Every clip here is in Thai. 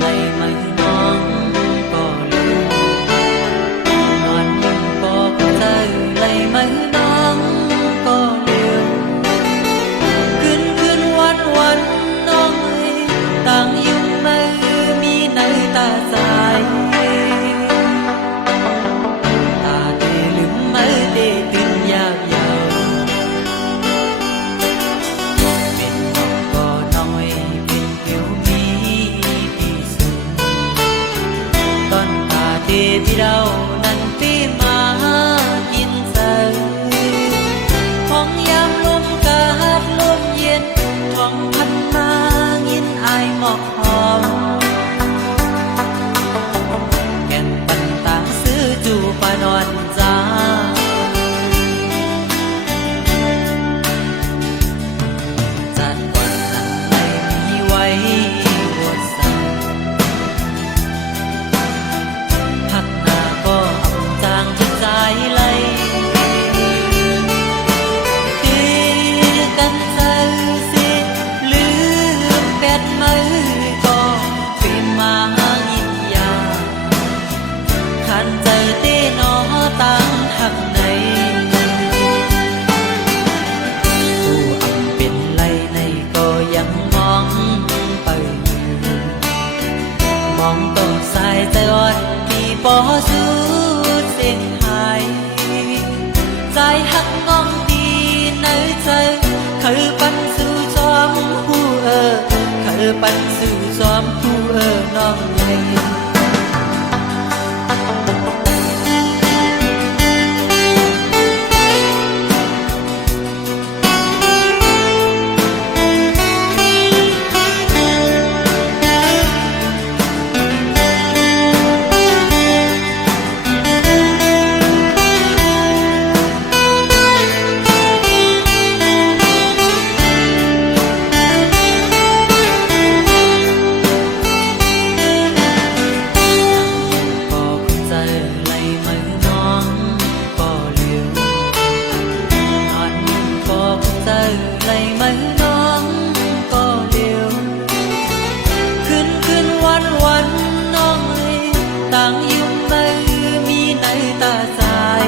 lại mấy non có lưu non nhưng có giờ lại mấy non có lưuขึ้นขึ้นวันวันน้องเอ้ยต่างยุ่งมือมีในตาสายตาเตลืมมือเตตื่นยากยาวเป็นน้องก็น้อยเป็นเดียวมีที่สุดตอนตาเตพี่เรานั้นตีมากินเสยของยามลมกาดลมเย็นท้องพันมายินอายหมอกหอมแก่นปันต่างซื้อจูปานอนจ้าจัดวันนั้นไม่มีไว้บวชใส่พักหน้าก็อำจางจิตใจไหลคือกันเจอสิลืมเป็ดมือก็เป็นมายิ่งยาขันใจเต้นอตั้งหักในผู้อำเป็นไรในก็ยังมองไปมองต้นสายใจอ่อนที่ปอสู้เสียงหายใจหักงองดีในใจคือปันสู่จอมผู้คือปันสู่จอมผู้น้องใหญ่ต่างยุ่งมือมีในตาสาย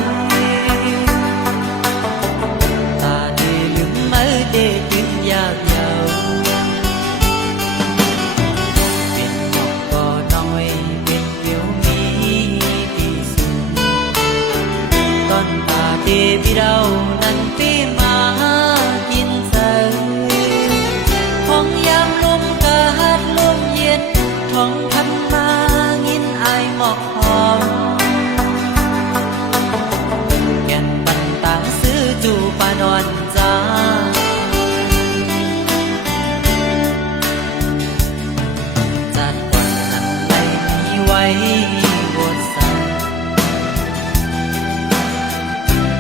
ตาเตลืมมือเตตื่นยากยาวเป็นนกก็น้อยเป็นเดียวมีที่สุดตอนตาเตพี่เรานั้นตีมากินเสยของยามลมกาดลมเย็นท้องพันมายินอายหมอกหอมแก่นปันต่างซื้อจูปานอนจ้าจัดวันนั้นไม่มีไว้บวชใส่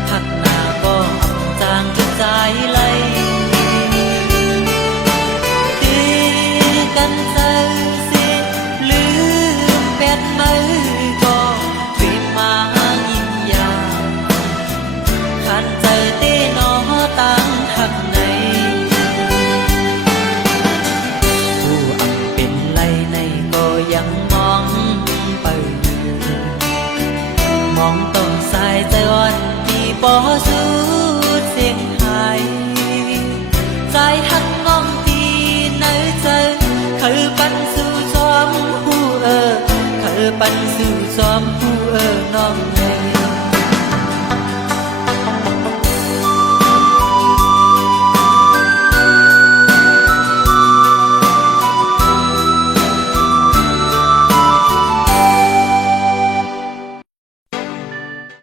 พักหน้าก็อำจางจิตใจไหลคือกันเจอสิลืมเป็ดมือก็เป็นมายิ่งยาขันใจเต้นอตั้งหักในผู้อำเป็นไรในก็ยังมองไปมองต้นสายใจอ่อนที่ปอสู้เสียงหายใจหักงองที่ในใจคือปันสู่จอมผู้คือปันสู่จอมผู้น้อง